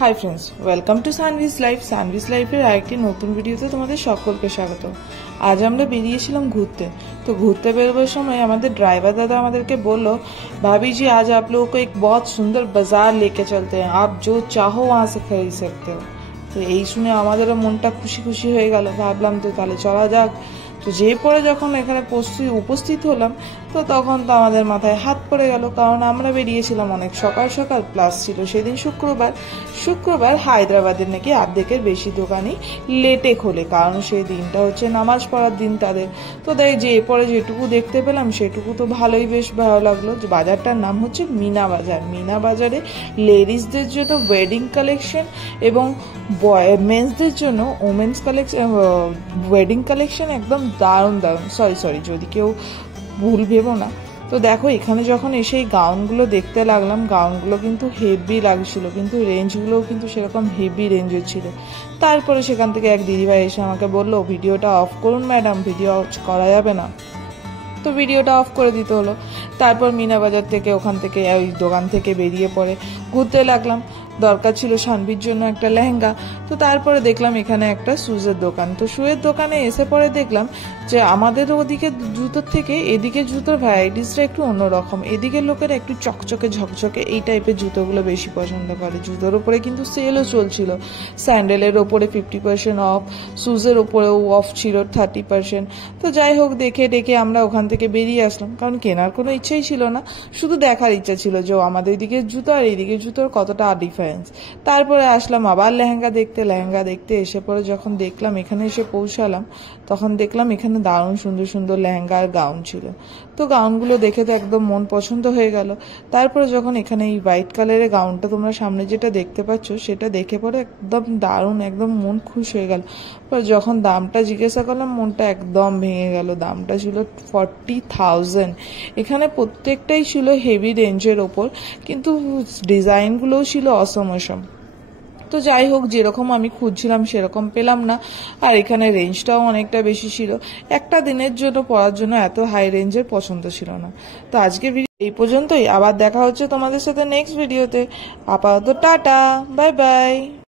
Hi friends, welcome to Sanvees life. Sanvees লাইফের আরেকটি নতুন ভিডিওতে তোমাদের সকলকে স্বাগত। আজ আমরা বেরিয়েছিলাম ঘুরতে। তো ঘুরতে বেরোবার সময় আমাদের ড্রাইভার দাদা আমাদেরকে বলল, भाभी जी आज आप लोगों को एक बहुत सुंदर बाजार लेके चलते हैं, आप जो चाहो वहां से खरीद सकते हो। তো এই শুনে আমাদেরও মনটা খুশি খুশি হয়ে গেল। ভাবলাম তো তাহলে চলা যাক। তো যে পরে যখন এখানে উপস্থিত হলাম, তো তখন তো আমাদের মাথায় হাত পড়ে গেল, কারণ আমরা বেরিয়েছিলাম অনেক সকাল সকাল, প্লাস ছিল সেদিন শুক্রবার হায়দ্রাবাদের নাকি অর্ধেকের বেশি দোকানই লেটে খোলে, কারণ সেই দিনটা হচ্ছে নামাজ পড়ার দিন তাদের। তো তাই যে পরে যেটুকু দেখতে পেলাম সেটুকু তো ভালোই, বেশ ভালো লাগলো। বাজারটার নাম হচ্ছে মিনা বাজার। মিনা বাজারে লেডিসদের জন্য ওয়েডিং কালেকশন এবং মেন্সদের জন্য ওমেন্স কালেকশন, ওয়েডিং কালেকশন একদম দারুণ দারুণ। সরি যদি কেউ ভুল ভেবো না। তো দেখো, এখানে যখন এসে এই গাউনগুলো দেখতে লাগলাম, গাউনগুলো কিন্তু হেভি লাগছিল, কিন্তু রেঞ্জগুলোও কিন্তু সেরকম হেভি রেঞ্জের ছিল। তারপরে সেখান থেকে এক দিদিভাই এসে আমাকে বললো, ভিডিওটা অফ করুন ম্যাডাম, ভিডিও করা যাবে না। তো ভিডিওটা অফ করে দিতে হলো। তারপর মিনা বাজার থেকে, ওখান থেকে ওই দোকান থেকে বেরিয়ে পড়ে ঘুরতে লাগলাম। দরকার ছিল শানভির জন্য একটা লেহেঙ্গা। তো তারপরে দেখলাম এখানে একটা শুজের দোকান। তো শুয়ের দোকানে এসে পরে দেখলাম যে আমাদের ওদিকে জুতোর থেকে এদিকে জুতোর ভ্যারাইটিসটা একটু অন্যরকম। এদিকের লোকেরা একটু চকচকে ঝকঝকে এই টাইপের জুতোগুলো বেশি পছন্দ করে। জুতোর ওপরে কিন্তু সেলও চলছিল। স্যান্ডেলের ওপরে 50% অফ, শুজের ওপরেও অফ ছিল 30%। তো যাই হোক, দেখে আমরা ওখান থেকে বেরিয়ে আসলাম, কারণ কেনার কোনো ইচ্ছাই ছিল না, শুধু দেখার ইচ্ছা ছিল যে আমাদের এদিকে জুতো আর এইদিকে জুতোর কতটা ডিফারেন্স। তারপরে আসলাম আবার লেহেঙ্গা দেখতে এসে পরে যখন দেখলাম, এখানে এসে পৌঁছালাম, তখন দেখলাম এখানে দারুণ সুন্দর সুন্দর লেহেঙ্গা আর গাউন ছিল। তো গাউনগুলো দেখে তো একদম মন পছন্দ হয়ে গেল। তারপরে যখন এখানে এই হোয়াইট কালারের গাউনটা তোমরা সামনে যেটা দেখতে পাচ্ছ, সেটা দেখে পরে একদম দারুণ, একদম মন খুশ হয়ে গেল। পরে যখন দামটা জিজ্ঞাসা করলাম, মনটা একদম ভেঙে গেল। দামটা ছিল 40,000। এখানে প্রত্যেকটাই ছিল হেভি রেঞ্জের ওপর, কিন্তু ডিজাইনগুলোও ছিল অসম। তো যাই হোক, যেরকম আমি খুঁজছিলাম সেরকম পেলাম না, আর এখানে রেঞ্জটাও অনেকটা বেশি ছিল। একটা দিনের জন্য পরার জন্য এত হাই রেঞ্জের পছন্দ ছিল না। তো আজকে ভিডিও এই পর্যন্তই। আবার দেখা হচ্ছে তোমাদের সাথে নেক্সট ভিডিওতে। আপাতত টাটা, বাই বাই।